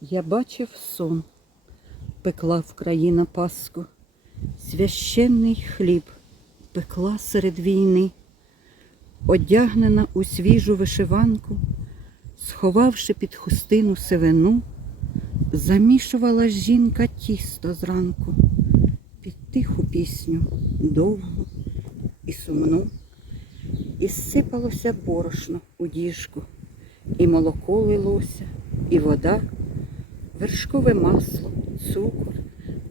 Я бачив сон, пекла в країна Пасху, священний хліб пекла серед війни, одягнена у свіжу вишиванку, сховавши під хустину сивину, замішувала жінка тісто зранку під тиху пісню довгу і сумну, і сипалося борошно у діжку, і молоко лилося, і вода, вершкове масло, цукор,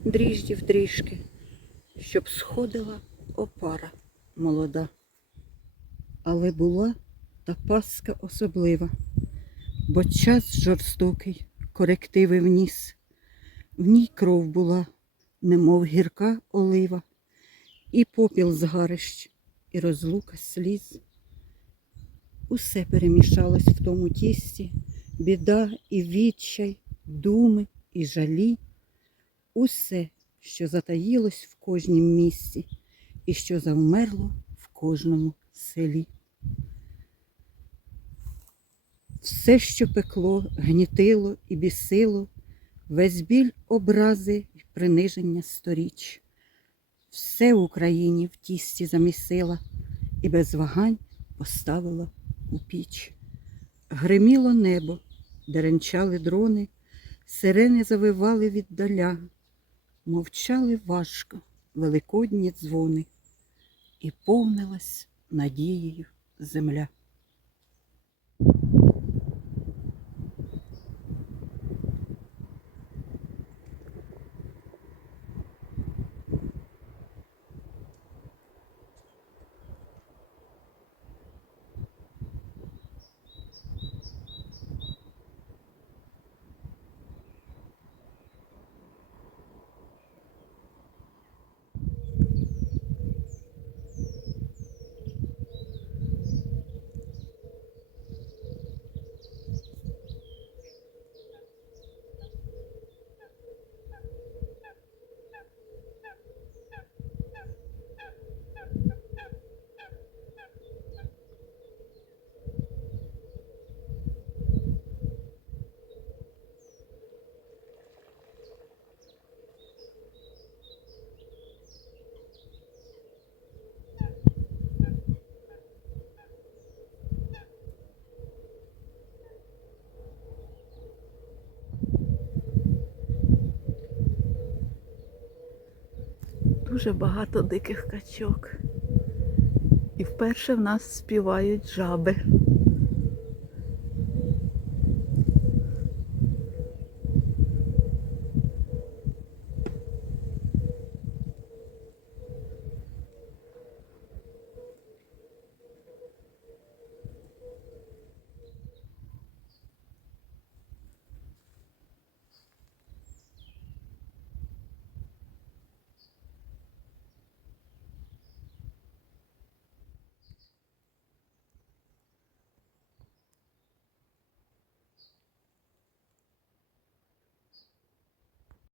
дріждів трішки, щоб сходила опара молода. Але була та паска особлива, бо час жорстокий корективи вніс. В ній кров була, немов гірка олива, і попіл згарищ, і розлука сліз. Усе перемішалось в тому тісті, біда і відчай, думи і жалі, усе, що затаїлось в кожнім місці і що завмерло в кожному селі. Все, що пекло, гнітило і бісило, весь біль образи й приниження сторіч. Все в Україні в тісті замісила і без вагань поставила у піч. Гриміло небо, деренчали дрони, сирени завивали віддаля, мовчали важко великодні дзвони, і повнилась надією земля. Дуже багато диких качок. І вперше в нас співають жаби.